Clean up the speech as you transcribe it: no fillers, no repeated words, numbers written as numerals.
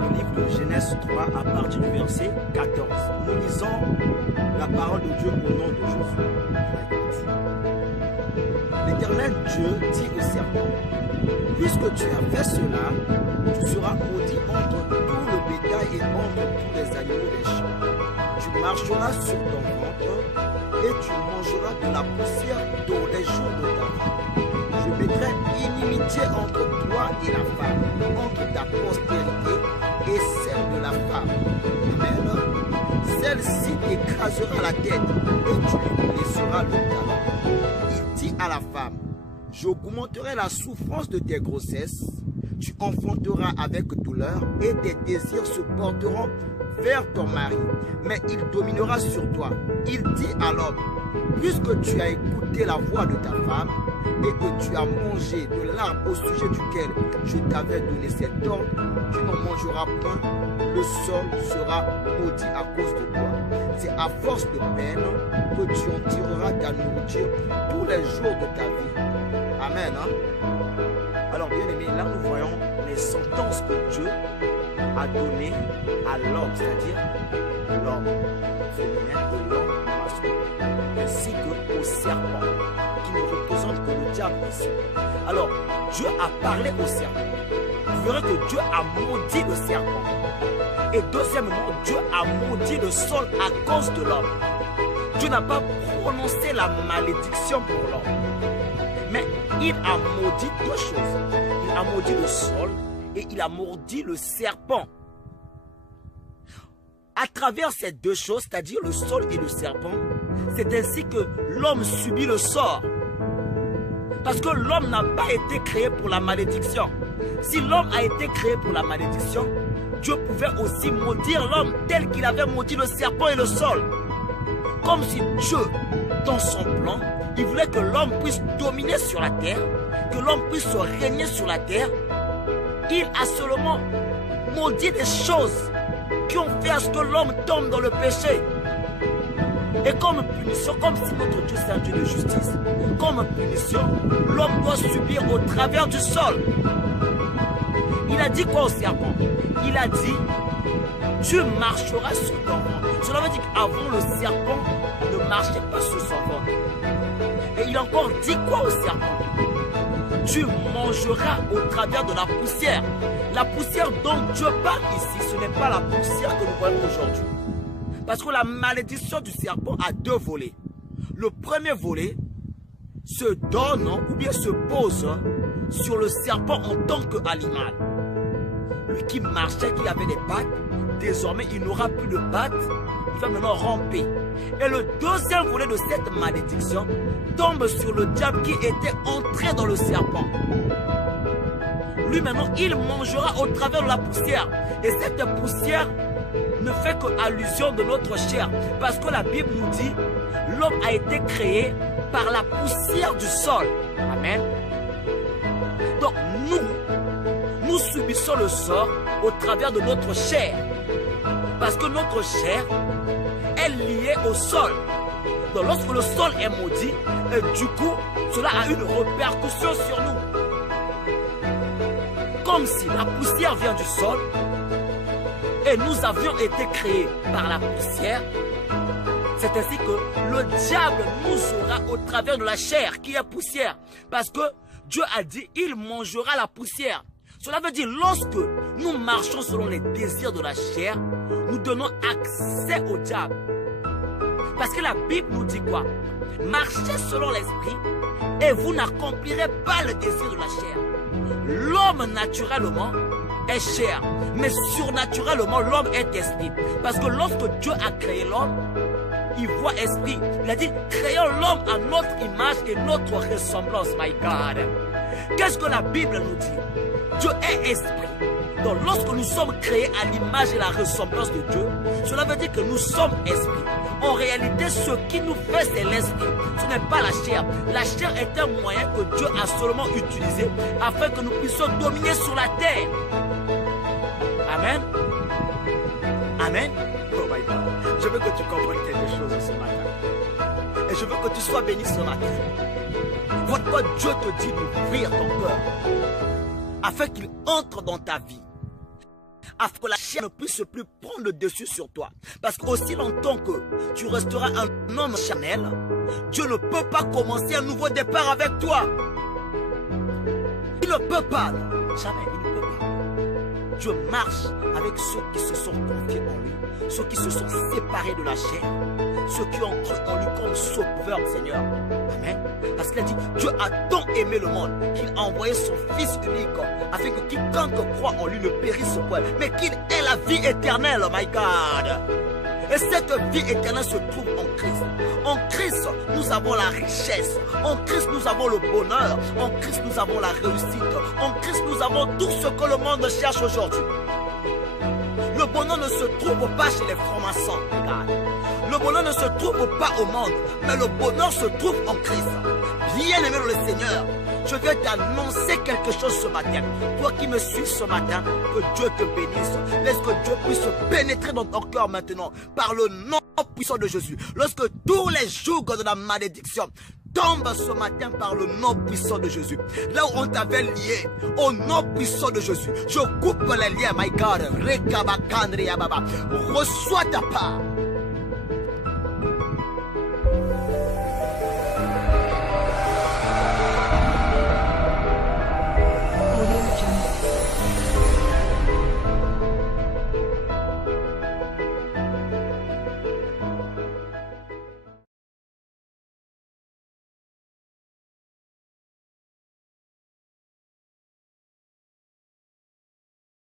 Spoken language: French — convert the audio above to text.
dans le livre de Genèse 3 à partir du verset 14. Nous lisons la parole de Dieu au nom de Jésus. L'Éternel Dieu dit au serpent, puisque tu as fait cela, tu seras maudit entre tout le bétail et entre tous les animaux des champs. Tu marcheras sur ton ventre et tu mangeras de la poussière tous les jours de ta vie. Je mettrai inimitié entre toi et la femme, entre ta postérité et celle de la femme. Amen. Celle-ci t'écrasera la tête et tu lui blesseras le talon. Il dit à la femme, j'augmenterai la souffrance de tes grossesses, tu enfanteras avec douleur et tes désirs se porteront vers ton mari, mais il dominera sur toi. Il dit à l'homme, puisque tu as écouté la voix de ta femme et que tu as mangé de l'arbre au sujet duquel je t'avais donné cet ordre, tu n'en mangeras point, le sol sera maudit à cause de toi. C'est à force de peine que tu en tireras ta nourriture tous les jours de ta vie. Amen. Alors bien aimé, là nous voyons les sentences que Dieu a données à l'homme, c'est-à-dire l'homme féminin et l'homme masculin, ainsi qu'au serpent, qui ne représente que le diable ici. Alors, Dieu a parlé au serpent. Vous verrez que Dieu a maudit le serpent. Et deuxièmement, Dieu a maudit le sol à cause de l'homme. Dieu n'a pas prononcé la malédiction pour l'homme. Mais il a maudit deux choses. Il a maudit le sol et il a maudit le serpent. À travers ces deux choses, c'est-à-dire le sol et le serpent, c'est ainsi que l'homme subit le sort. Parce que l'homme n'a pas été créé pour la malédiction. Si l'homme a été créé pour la malédiction, Dieu pouvait aussi maudire l'homme tel qu'il avait maudit le serpent et le sol. Comme si Dieu, dans son plan, il voulait que l'homme puisse dominer sur la terre, que l'homme puisse régner sur la terre. Il a seulement maudit des choses qui ont fait à ce que l'homme tombe dans le péché. Et comme punition, comme si notre Dieu c'est un Dieu de justice, comme punition, l'homme doit subir au travers du sol. Il a dit quoi au serpent? Il a dit, tu marcheras sur ton ventre. Cela veut dire qu'avant le serpent ne marchait pas sur son ventre. Et il a encore dit quoi au serpent? Tu mangeras au travers de la poussière. La poussière dont Dieu parle ici, ce n'est pas la poussière que nous voyons aujourd'hui. Parce que la malédiction du serpent a deux volets. Le premier volet se donne ou bien se pose sur le serpent en tant qu'animal. Lui qui marchait, qui avait des pattes, désormais il n'aura plus de pattes, il va maintenant ramper. Et le deuxième volet de cette malédiction tombe sur le diable qui était entré dans le serpent. Lui maintenant, il mangera au travers de la poussière. Et cette poussière ne fait que allusion de notre chair. Parce que la Bible nous dit, l'homme a été créé par la poussière du sol. Amen. Donc nous subissons le sort au travers de notre chair. Parce que notre chair est liée au sol. Donc lorsque le sol est maudit, du coup, cela a une répercussion sur nous. Comme si la poussière vient du sol et nous avions été créés par la poussière. C'est ainsi que le diable nous aura au travers de la chair qui est poussière. Parce que Dieu a dit, il mangera la poussière. Cela veut dire, lorsque nous marchons selon les désirs de la chair, nous donnons accès au diable. Parce que la Bible nous dit quoi? Marchez selon l'esprit et vous n'accomplirez pas le désir de la chair. L'homme naturellement est chair, mais surnaturellement l'homme est esprit. Parce que lorsque Dieu a créé l'homme, il voit esprit. Il a dit, créons l'homme à notre image et notre ressemblance, my God. Qu'est-ce que la Bible nous dit? Dieu est esprit. Donc lorsque nous sommes créés à l'image et la ressemblance de Dieu, cela veut dire que nous sommes esprit. En réalité, ce qui nous fait, c'est l'esprit. Ce n'est pas la chair. La chair est un moyen que Dieu a seulement utilisé afin que nous puissions dominer sur la terre. Amen. Amen. Oh my God. Je veux que tu comprennes quelque chose ce matin. Et je veux que tu sois béni ce matin. Pourquoi Dieu te dit d'ouvrir ton cœur afin qu'il entre dans ta vie. afin que la chair ne puisse plus prendre le dessus sur toi. Parce qu'aussi longtemps que tu resteras un homme charnel, Dieu ne peut pas commencer un nouveau départ avec toi. Il ne peut pas. Jamais, il ne peut pas. Dieu marche avec ceux qui se sont confiés en lui, ceux qui se sont séparés de la chair, ceux qui ont cru en lui comme sauveur, Seigneur. Amen. Parce qu'il a dit, Dieu a tant aimé le monde qu'il a envoyé son Fils unique afin que quiconque croit en lui ne périsse point, mais qu'il ait la vie éternelle, my God. Et cette vie éternelle se trouve en Christ. En Christ, nous avons la richesse. En Christ, nous avons le bonheur. En Christ, nous avons la réussite. En Christ, nous avons tout ce que le monde cherche aujourd'hui. Le bonheur ne se trouve pas chez les francs-maçons. Le bonheur ne se trouve pas au monde, mais le bonheur se trouve en Christ. Bien-aimé dans le Seigneur, je viens t'annoncer quelque chose ce matin. Toi qui me suis ce matin, que Dieu te bénisse. Laisse que Dieu puisse pénétrer dans ton cœur maintenant par le nom puissant de Jésus. Lorsque tous les jours de la malédiction tombe ce matin par le nom puissant de Jésus. Là où on t'avait lié, au nom puissant de Jésus, je coupe les liens, my God. Reçois ta part.